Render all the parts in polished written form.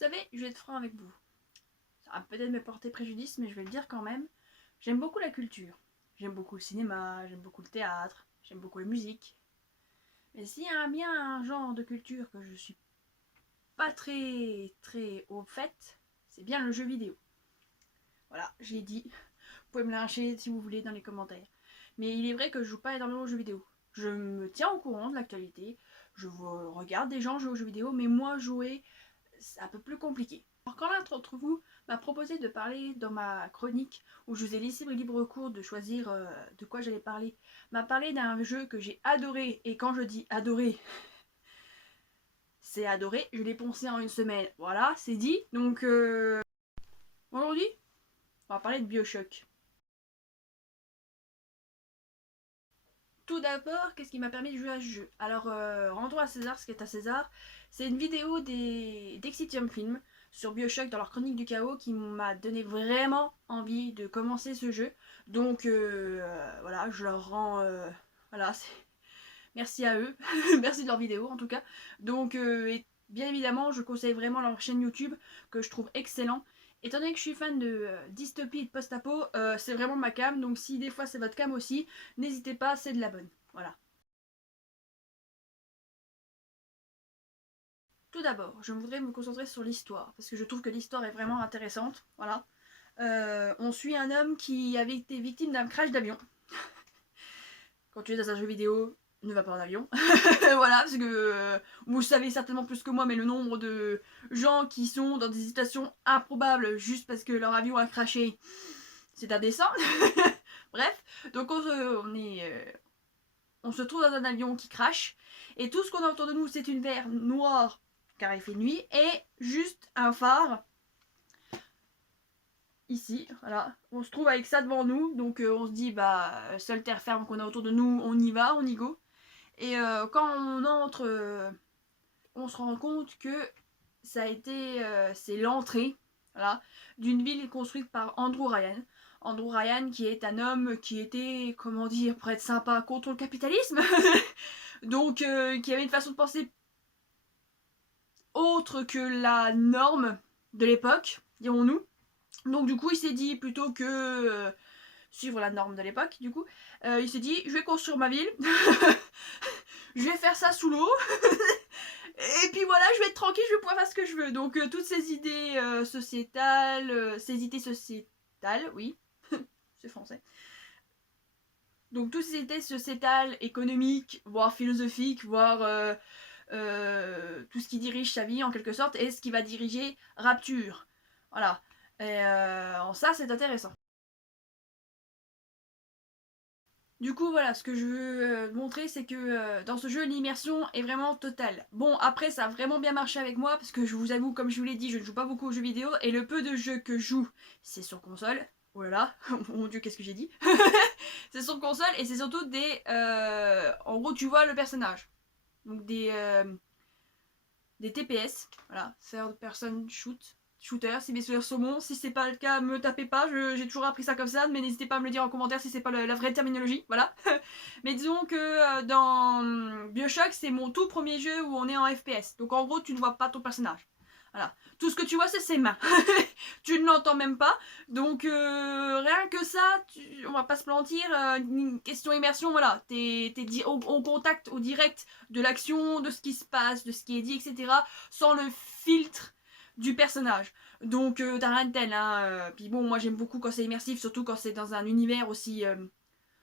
savez, je vais être franc avec vous. Ça va peut-être me porter préjudice, mais je vais le dire quand même. J'aime beaucoup la culture. J'aime beaucoup le cinéma, j'aime beaucoup le théâtre, j'aime beaucoup la musique. Mais s'il y a bien un genre de culture que je suis pas très au fait, c'est bien le jeu vidéo. Voilà, j'ai dit. Vous pouvez me lyncher si vous voulez dans les commentaires. Mais il est vrai que je joue pas énormément aux jeux vidéo. Je me tiens au courant de l'actualité. Je regarde des gens jouer aux jeux vidéo, mais moi jouer, c'est un peu plus compliqué. Alors quand l'un d'entre vous m'a proposé de parler dans ma chronique, où je vous ai laissé libre cours de choisir de quoi j'allais parler, m'a parlé d'un jeu que j'ai adoré, et quand je dis adoré, c'est adoré, je l'ai poncé en une semaine. Voilà, c'est dit. Donc aujourd'hui, on va parler de BioShock. Tout d'abord, qu'est-ce qui m'a permis de jouer à ce jeu? Alors, rendons à César ce qui est à César. C'est une vidéo d'Exitium Film sur BioShock dans leur chronique du chaos qui m'a donné vraiment envie de commencer ce jeu. Donc, voilà, je leur rends... voilà, merci à eux. Merci de leur vidéo, en tout cas. Donc, et bien évidemment, je conseille vraiment leur chaîne YouTube, que je trouve excellent. Étant donné que je suis fan de dystopie et de post-apo, c'est vraiment ma cam, donc si des fois c'est votre cam aussi, n'hésitez pas, c'est de la bonne. Voilà. Tout d'abord, je voudrais me concentrer sur l'histoire, parce que je trouve que l'histoire est vraiment intéressante. Voilà. On suit un homme qui avait été victime d'un crash d'avion. Quand tu es dans un jeu vidéo, ne va pas en avion. Voilà, parce que vous savez certainement plus que moi, mais le nombre de gens qui sont dans des situations improbables juste parce que leur avion a craché, c'est indécent. Bref, donc on se trouve dans un avion qui crache, et tout ce qu'on a autour de nous, c'est une mer noire, car il fait nuit, et juste un phare. Ici, voilà, on se trouve avec ça devant nous, donc on se dit, bah, seule terre ferme qu'on a autour de nous, on y va, on y go. Et quand on entre, on se rend compte que ça a été, c'est l'entrée, voilà, d'une ville construite par Andrew Ryan. Andrew Ryan qui est un homme qui était, comment dire, pour être sympa, contre le capitalisme. Donc qui avait une façon de penser autre que la norme de l'époque, dirons-nous. Donc du coup il s'est dit, plutôt que suivre la norme de l'époque, du coup, il s'est dit, je vais construire ma ville, je vais faire ça sous l'eau, et puis voilà, je vais être tranquille, je vais pouvoir faire ce que je veux. Donc toutes ces idées sociétales, oui, c'est français. Donc toutes ces idées sociétales, économiques, voire philosophiques, voire tout ce qui dirige sa vie en quelque sorte, et ce qui va diriger Rapture. Voilà. Et en ça, c'est intéressant. Du coup, voilà, ce que je veux montrer, c'est que dans ce jeu, l'immersion est vraiment totale. Bon, après, ça a vraiment bien marché avec moi, parce que je vous avoue, comme je vous l'ai dit, je ne joue pas beaucoup aux jeux vidéo, et le peu de jeux que je joue, c'est sur console. Oh là là, mon dieu, qu'est-ce que j'ai dit. C'est sur console, et c'est surtout des... en gros, tu vois le personnage. Donc des TPS, voilà, third person shooter, si mes souvenirs saumon. Si c'est pas le cas, me tapez pas, j'ai toujours appris ça comme ça, mais n'hésitez pas à me le dire en commentaire si c'est pas la vraie terminologie, voilà. Mais disons que dans BioShock, c'est mon tout premier jeu où on est en FPS, donc en gros tu ne vois pas ton personnage. Voilà. Tout ce que tu vois, c'est ses mains. Tu ne l'entends même pas. Donc, rien que ça, on va pas se mentir. Question immersion, voilà. T'es au contact, au direct de l'action, de ce qui se passe, de ce qui est dit, etc. Sans le filtre du personnage. Donc, t'as rien de tel. Hein. Puis bon, moi j'aime beaucoup quand c'est immersif, surtout quand c'est dans un univers aussi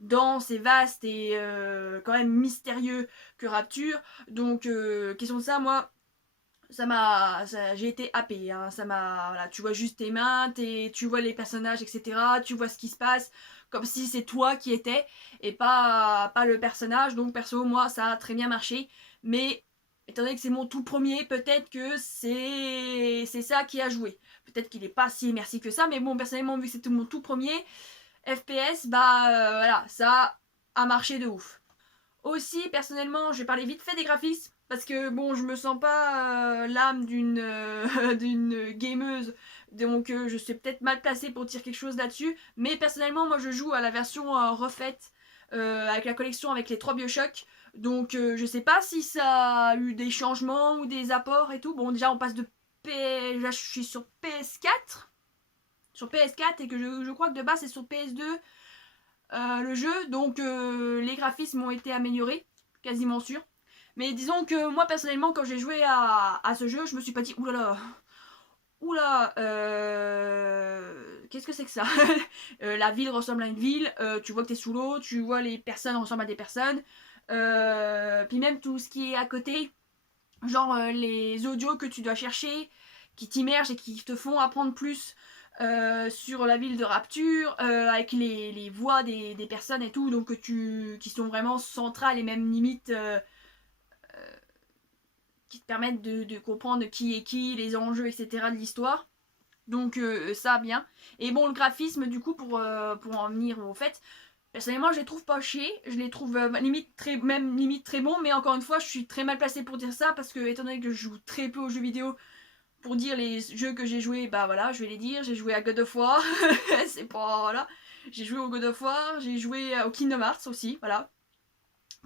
dense et vaste et quand même mystérieux que Rapture. Donc, question de ça, moi j'ai été happée, hein. Ça m'a, voilà, tu vois juste tes mains, tu vois les personnages, etc. Tu vois ce qui se passe, comme si c'est toi qui étais et pas le personnage. Donc perso, moi, ça a très bien marché. Mais étant donné que c'est mon tout premier, peut-être que c'est ça qui a joué. Peut-être qu'il n'est pas si immersif que ça, mais bon, personnellement, vu que c'était mon tout premier FPS, bah voilà, ça a marché de ouf. Aussi, personnellement, je vais parler vite fait des graphismes, parce que bon, je me sens pas l'âme d'une d'une gameuse, donc je suis peut-être mal placée pour dire quelque chose là-dessus, mais personnellement, moi je joue à la version refaite, avec la collection avec les 3 Bioshock, donc je sais pas si ça a eu des changements ou des apports et tout. Bon, déjà on passe de là, je suis sur PS4. Sur PS4 et que je crois que de base c'est sur PS2 le jeu. Donc les graphismes ont été améliorés, quasiment sûr. Mais disons que moi personnellement quand j'ai joué à ce jeu, je me suis pas dit oulala. Oula, qu'est-ce que c'est que ça? La ville ressemble à une ville, tu vois que t'es sous l'eau, tu vois les personnes ressemblent à des personnes. Puis même tout ce qui est à côté, genre les audios que tu dois chercher, qui t'immergent et qui te font apprendre plus sur la ville de Rapture, avec les voix des personnes et tout, donc qui sont vraiment centrales et même limite qui te permettent de comprendre qui est qui, les enjeux, etc. de l'histoire. Donc ça bien. Et bon, le graphisme du coup pour en venir au fait, personnellement je les trouve pas chiés, je les trouve limite très bons, mais encore une fois je suis très mal placée pour dire ça parce que étant donné que je joue très peu aux jeux vidéo, pour dire les jeux que j'ai joués, bah voilà, je vais les dire, j'ai joué à God of War, c'est pas, voilà, j'ai joué au God of War, j'ai joué au Kingdom Hearts aussi, voilà.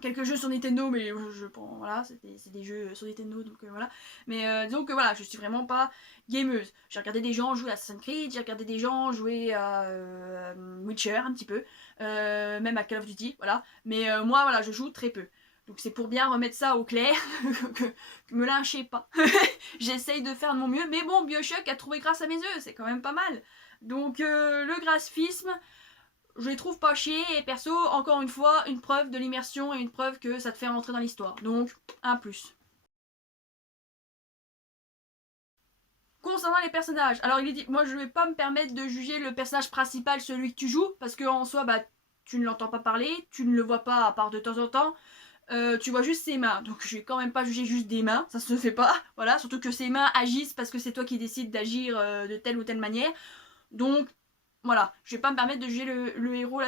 Quelques jeux sur Nintendo, mais je pense, voilà, c'est des jeux sur Nintendo, donc voilà. Mais disons que voilà, je suis vraiment pas gameuse. J'ai regardé des gens jouer à Assassin's Creed, j'ai regardé des gens jouer à Witcher un petit peu, même à Call of Duty, voilà. Mais moi, voilà, je joue très peu. Donc c'est pour bien remettre ça au clair, que me lâchez pas. J'essaye de faire de mon mieux, mais bon, BioShock a trouvé grâce à mes yeux, c'est quand même pas mal. Donc le graphisme, je les trouve pas chiés et perso, encore une fois, une preuve de l'immersion et une preuve que ça te fait rentrer dans l'histoire. Donc, un plus. Concernant les personnages, alors il est dit, moi je vais pas me permettre de juger le personnage principal, celui que tu joues, parce qu'en soi, bah, tu ne l'entends pas parler, tu ne le vois pas à part de temps en temps, tu vois juste ses mains, donc je vais quand même pas juger juste des mains, ça se fait pas, voilà, surtout que ses mains agissent parce que c'est toi qui décides d'agir de telle ou telle manière, donc voilà, je vais pas me permettre de juger le héros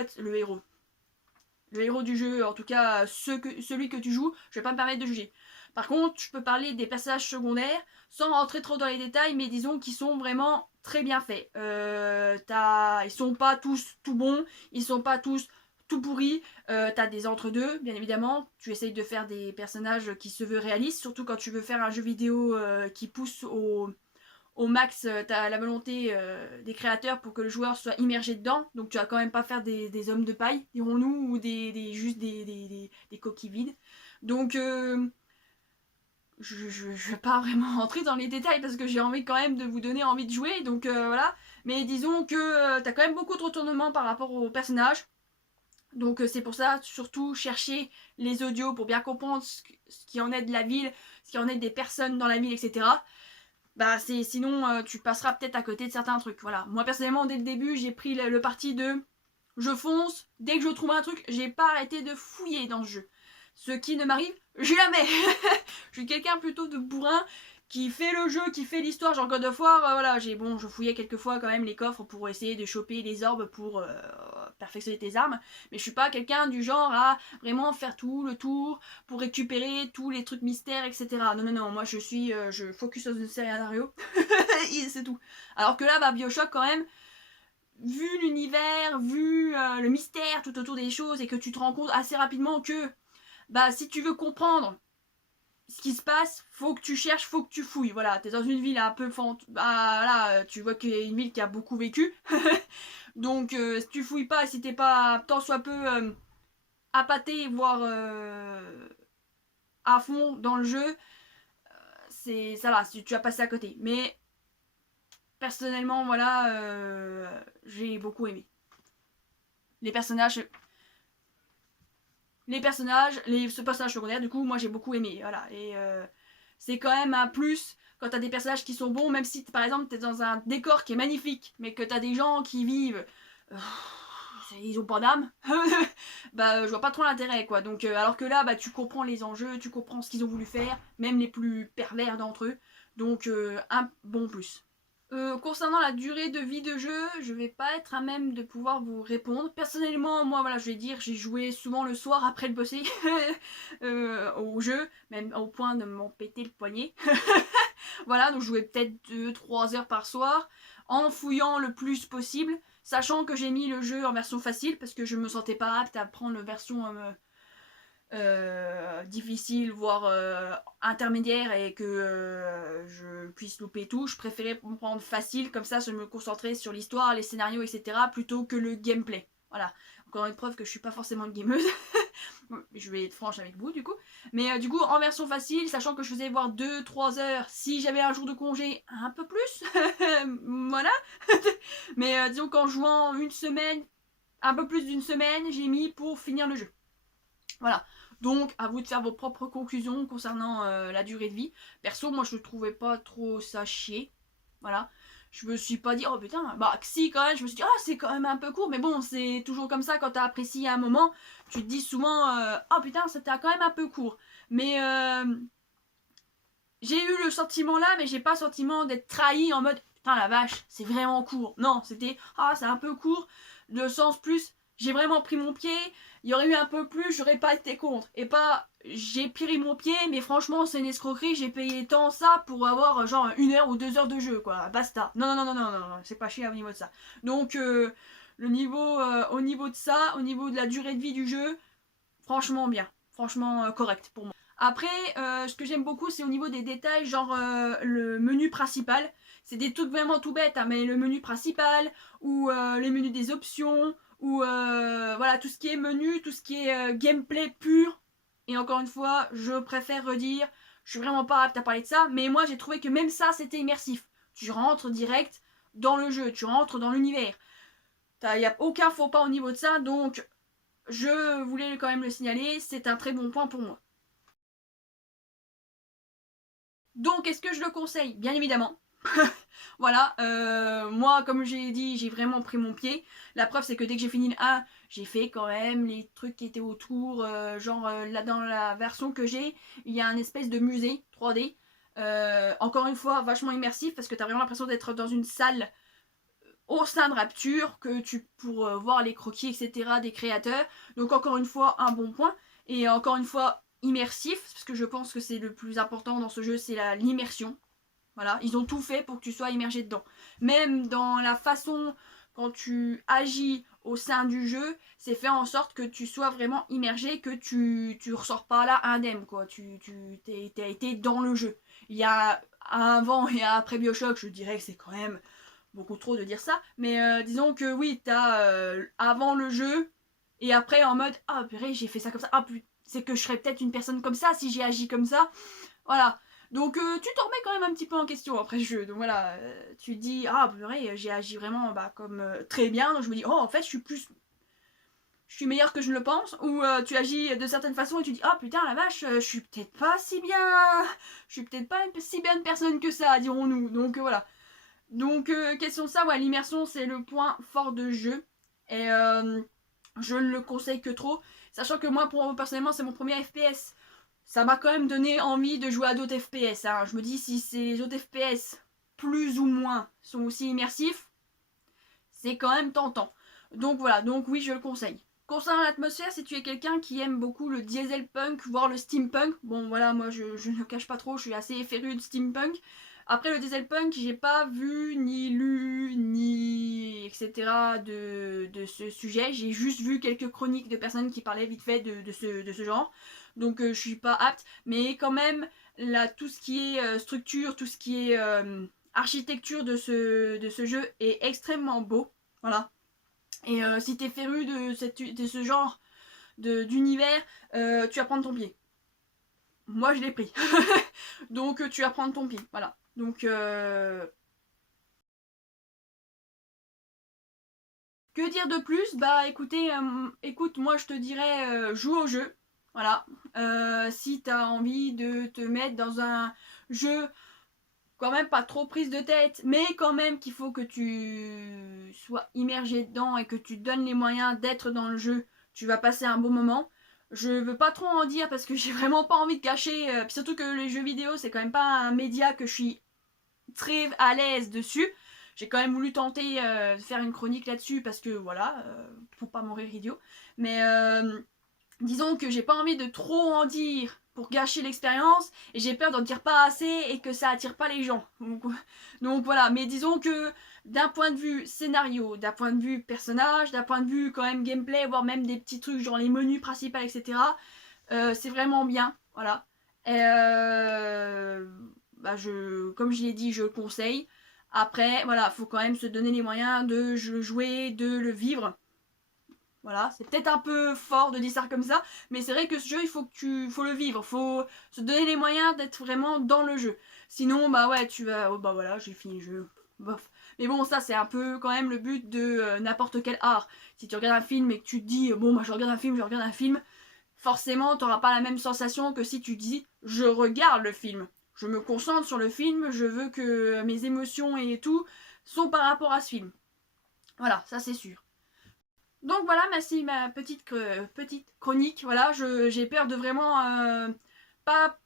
du jeu, en tout cas celui que tu joues, je vais pas me permettre de juger. Par contre, je peux parler des personnages secondaires sans rentrer trop dans les détails, mais disons qu'ils sont vraiment très bien faits. Ils sont pas tous tout bons, ils sont pas tous tout pourris. T'as des entre-deux, bien évidemment. Tu essayes de faire des personnages qui se veulent réalistes, surtout quand tu veux faire un jeu vidéo qui pousse au max la volonté des créateurs pour que le joueur soit immergé dedans. Donc tu vas quand même pas faire des hommes de paille, dirons-nous, ou juste des coquilles vides. Donc je vais pas vraiment rentrer dans les détails parce que j'ai envie quand même de vous donner envie de jouer. Donc voilà. Mais disons que t'as quand même beaucoup de retournements par rapport au personnage. Donc c'est pour ça, surtout chercher les audios pour bien comprendre ce qui en est de la ville, ce qui en est des personnes dans la ville, etc. Bah sinon tu passeras peut-être à côté de certains trucs. Voilà. Moi personnellement dès le début j'ai pris le parti de je fonce, dès que je trouve un truc, j'ai pas arrêté de fouiller dans ce jeu. Ce qui ne m'arrive jamais. Je suis quelqu'un plutôt de bourrin qui fait le jeu, qui fait l'histoire, genre God of War, voilà, je fouillais quelques fois quand même les coffres pour essayer de choper les orbes pour perfectionner tes armes, mais je suis pas quelqu'un du genre à vraiment faire tout le tour pour récupérer tous les trucs mystères, etc. Non, moi je focus sur le scénario, et c'est tout. Alors que là, bah, Bioshock quand même, vu l'univers, vu le mystère tout autour des choses, et que tu te rends compte assez rapidement que, bah, si tu veux comprendre ce qui se passe, faut que tu cherches, faut que tu fouilles. Voilà, t'es dans une ville un peu bah là, tu vois qu'il y a une ville qui a beaucoup vécu. Donc si tu fouilles pas, si t'es pas tant soit peu appâté, voire à fond dans le jeu, c'est ça va, tu vas passer à côté. Mais personnellement, voilà, j'ai beaucoup aimé. Les personnages, ce personnage secondaire, du coup, moi j'ai beaucoup aimé. Voilà, et c'est quand même un plus quand t'as des personnages qui sont bons, même si par exemple t'es dans un décor qui est magnifique, mais que t'as des gens qui vivent, ils ont pas d'âme, bah je vois pas trop l'intérêt quoi. Donc alors que là, bah tu comprends les enjeux, tu comprends ce qu'ils ont voulu faire, même les plus pervers d'entre eux. Donc un bon plus. Concernant la durée de vie de jeu, je vais pas être à même de pouvoir vous répondre. Personnellement, moi, voilà, je vais dire, j'ai joué souvent le soir après le bosser au jeu, même au point de m'en péter le poignet. Voilà, donc je jouais peut-être 2-3 heures par soir, en fouillant le plus possible, sachant que j'ai mis le jeu en version facile, parce que je me sentais pas apte à prendre la version difficile, voire intermédiaire, et que je puisse louper tout. Je préférais me prendre facile, comme ça je me concentrais sur l'histoire, les scénarios, etc. plutôt que le gameplay. Voilà, encore une preuve que je suis pas forcément une gameuse. Je vais être franche avec vous du coup. Mais du coup en version facile, sachant que je faisais voir 2-3 heures, si j'avais un jour de congé, un peu plus. Voilà. Mais disons qu'en jouant une semaine, un peu plus d'une semaine, j'ai mis pour finir le jeu. Voilà. Donc, à vous de faire vos propres conclusions concernant la durée de vie. Perso, moi, je ne trouvais pas trop ça chier. Voilà. Je me suis pas dit, oh putain, bah si, quand même, je me suis dit, ah, c'est quand même un peu court. Mais bon, c'est toujours comme ça, quand t'as apprécié un moment, tu te dis souvent, oh putain, c'était quand même un peu court. Mais j'ai eu le sentiment là, mais j'ai pas le sentiment d'être trahi en mode, putain, la vache, c'est vraiment court. Non, c'était, ah, c'est un peu court. Le sens plus, j'ai vraiment pris mon pied. Il y aurait eu un peu plus, j'aurais pas été contre. Et pas, j'ai pris mon pied, mais franchement, c'est une escroquerie, j'ai payé tant ça pour avoir genre 1 heure ou 2 heures de jeu, quoi. Basta. Non, non, non, non, non, non, c'est pas chier au niveau de ça. Donc, le niveau, au niveau de ça, au niveau de la durée de vie du jeu, franchement bien. Franchement correct pour moi. Après, ce que j'aime beaucoup, c'est au niveau des détails, genre le menu principal. C'est des trucs vraiment tout bêtes, hein, mais le menu principal, ou les menus des options, ou voilà, tout ce qui est menu, tout ce qui est gameplay pur. Et encore une fois, je préfère redire, je suis vraiment pas apte à parler de ça, mais moi j'ai trouvé que même ça, c'était immersif. Tu rentres direct dans le jeu, tu rentres dans l'univers. Il n'y a aucun faux pas au niveau de ça, donc je voulais quand même le signaler, c'est un très bon point pour moi. Donc, est-ce que je le conseille? Bien évidemment. Voilà, moi, comme j'ai dit, j'ai vraiment pris mon pied. La preuve, c'est que dès que j'ai fini le 1, j'ai fait quand même les trucs qui étaient autour. Genre, là, dans la version que j'ai, il y a un espèce de musée 3D. Encore une fois, vachement immersif, parce que t'as vraiment l'impression d'être dans une salle au sein de Rapture, pour voir les croquis, etc. des créateurs. Donc, encore une fois, un bon point. Et encore une fois, immersif, parce que je pense que c'est le plus important dans ce jeu, c'est l'immersion. Voilà, ils ont tout fait pour que tu sois immergé dedans. Même dans la façon quand tu agis au sein du jeu, c'est fait en sorte que tu sois vraiment immergé, que tu ressors pas là indemne, quoi. Tu t'as été dans le jeu. Il y a un avant et un après Bioshock, je dirais que c'est quand même beaucoup trop de dire ça, mais disons que oui, t'as avant le jeu et après en mode ah purée, j'ai fait ça comme ça, ah putain, c'est que je serais peut-être une personne comme ça si j'ai agi comme ça. Voilà. Donc tu t'en remets quand même un petit peu en question après le jeu. Donc voilà, tu te dis ah purée, j'ai agi vraiment comme très bien. Donc je me dis oh en fait je suis meilleure que je ne le pense. Ou tu agis de certaines façons et tu dis ah putain la vache, je suis peut-être pas si bien, je suis peut-être pas si bien de personne que ça, dirons-nous. Donc voilà. Donc question de ça, ouais, l'immersion c'est le point fort de jeu. Et je ne le conseille que trop. Sachant que moi personnellement c'est mon premier FPS. Ça m'a quand même donné envie de jouer à d'autres FPS. Hein. Je me dis si les autres FPS, plus ou moins, sont aussi immersifs, c'est quand même tentant. Donc voilà, donc oui, je le conseille. Concernant l'atmosphère, si tu es quelqu'un qui aime beaucoup le dieselpunk, voire le steampunk, bon voilà, moi je ne cache pas trop, je suis assez féru de steampunk. Après le dieselpunk, j'ai pas vu, ni lu, ni etc. de ce sujet. J'ai juste vu quelques chroniques de personnes qui parlaient vite fait de ce genre. Donc je suis pas apte. Mais quand même, là, tout ce qui est structure, tout ce qui est architecture de ce jeu est extrêmement beau. Voilà. Et si t'es féru de ce genre d'univers, tu vas prendre ton pied. Moi je l'ai pris. Donc tu vas prendre ton pied. Voilà. Donc que dire de plus? Bah écoutez, écoute, moi je te dirais joue au jeu. Voilà. Si t'as envie de te mettre dans un jeu quand même pas trop prise de tête, mais quand même qu'il faut que tu sois immergé dedans et que tu te donnes les moyens d'être dans le jeu, tu vas passer un bon moment. Je veux pas trop en dire parce que j'ai vraiment pas envie de cacher, puis surtout que les jeux vidéo c'est quand même pas un média que je suis très à l'aise dessus. J'ai quand même voulu tenter de faire une chronique là-dessus parce que voilà, pour pas mourir idiot. Mais disons que j'ai pas envie de trop en dire pour gâcher l'expérience et j'ai peur d'en dire pas assez et que ça attire pas les gens. Donc voilà, mais disons que d'un point de vue scénario, d'un point de vue personnage, d'un point de vue quand même gameplay, voire même des petits trucs genre les menus principaux, etc. c'est vraiment bien, voilà. Et comme je l'ai dit, je le conseille. Après, voilà, faut quand même se donner les moyens de le jouer, de le vivre. Voilà, c'est peut-être un peu fort de dire ça comme ça, mais c'est vrai que ce jeu, faut le vivre, faut se donner les moyens d'être vraiment dans le jeu. Sinon, bah ouais, tu vas, oh bah voilà, j'ai fini le jeu, bof. Mais bon, ça c'est un peu quand même le but de n'importe quel art. Si tu regardes un film et que tu te dis, bon bah je regarde un film, forcément t'auras pas la même sensation que si tu dis, je regarde le film. Je me concentre sur le film, je veux que mes émotions et tout sont par rapport à ce film. Voilà, ça c'est sûr. Donc voilà, c'est ma petite chronique. Voilà, j'ai peur de vraiment pas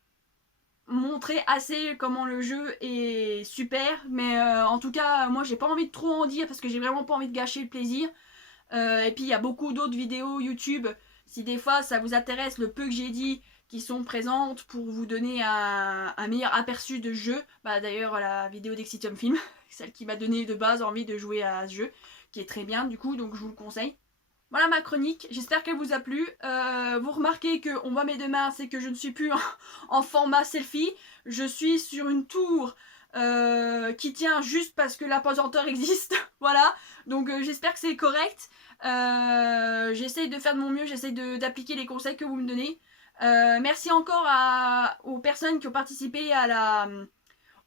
montrer assez comment le jeu est super, mais en tout cas, moi j'ai pas envie de trop en dire parce que j'ai vraiment pas envie de gâcher le plaisir. Et puis il y a beaucoup d'autres vidéos YouTube. Si des fois ça vous intéresse, le peu que j'ai dit qui sont présentes pour vous donner un meilleur aperçu de jeu, bah d'ailleurs la vidéo d'Exitium Film, celle qui m'a donné de base envie de jouer à ce jeu, qui est très bien du coup, donc je vous le conseille. Voilà ma chronique, j'espère qu'elle vous a plu. Vous remarquez qu'on voit mes deux mains, c'est que je ne suis plus en format selfie. Je suis sur une tour qui tient juste parce que l'apesanteur existe. Voilà, donc j'espère que c'est correct. J'essaye de faire de mon mieux, j'essaye d'appliquer les conseils que vous me donnez. Merci encore aux personnes qui ont participé à me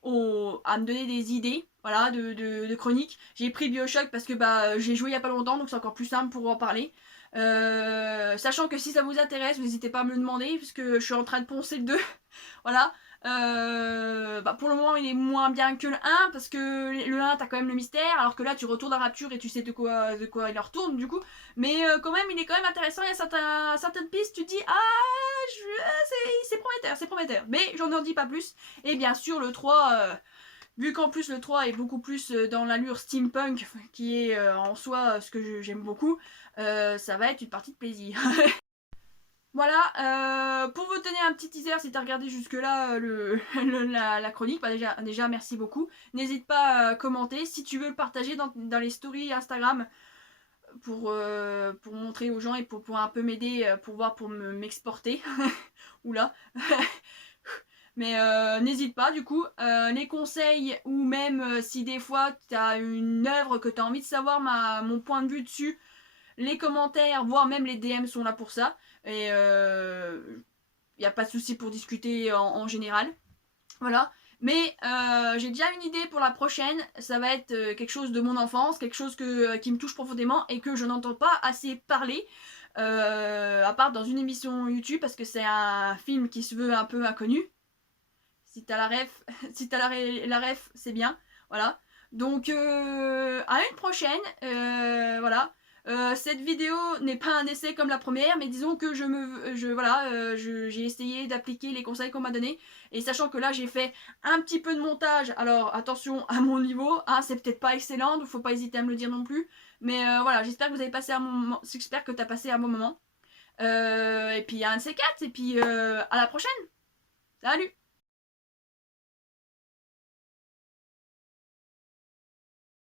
donner des idées, voilà, de chroniques. J'ai pris Bioshock parce que j'ai joué il y a pas longtemps, donc c'est encore plus simple pour en parler. Sachant que si ça vous intéresse, n'hésitez pas à me le demander, puisque je suis en train de poncer le 2. Voilà. Pour le moment, il est moins bien que le 1, parce que le 1, t'as quand même le mystère, alors que là, tu retournes à Rapture et tu sais de quoi il en retourne, du coup. Mais quand même, il est quand même intéressant. Il y a certaines pistes, tu te dis, c'est prometteur, c'est prometteur. Mais j'en en dis pas plus. Et bien sûr, le 3, vu qu'en plus le 3 est beaucoup plus dans l'allure steampunk, qui est en soi ce que j'aime beaucoup, ça va être une partie de plaisir. Voilà, pour vous donner un petit teaser, si t'as regardé jusque-là la chronique, déjà merci beaucoup. N'hésite pas à commenter si tu veux le partager dans les stories Instagram pour montrer aux gens et pour un peu m'aider pour m'exporter. Oula. Mais n'hésite pas du coup, les conseils ou même si des fois tu as une œuvre que tu as envie de savoir mon point de vue dessus, les commentaires, voire même les DM sont là pour ça. Et il n'y a pas de souci pour discuter en général. Voilà. Mais j'ai déjà une idée pour la prochaine. Ça va être quelque chose de mon enfance, quelque chose qui me touche profondément et que je n'entends pas assez parler. À part dans une émission YouTube parce que c'est un film qui se veut un peu inconnu. Si t'as la ref, si t'as la ref, c'est bien. Voilà. Donc à une prochaine. Voilà. Cette vidéo n'est pas un essai comme la première, mais disons que j'ai essayé d'appliquer les conseils qu'on m'a donnés. Et sachant que là j'ai fait un petit peu de montage, alors attention à mon niveau, hein, c'est peut-être pas excellent, donc faut pas hésiter à me le dire non plus. Mais voilà, j'espère que vous avez passé un bon moment. J'espère que t'as passé un bon moment. Et puis un de ces quatre, et puis à la prochaine. Salut!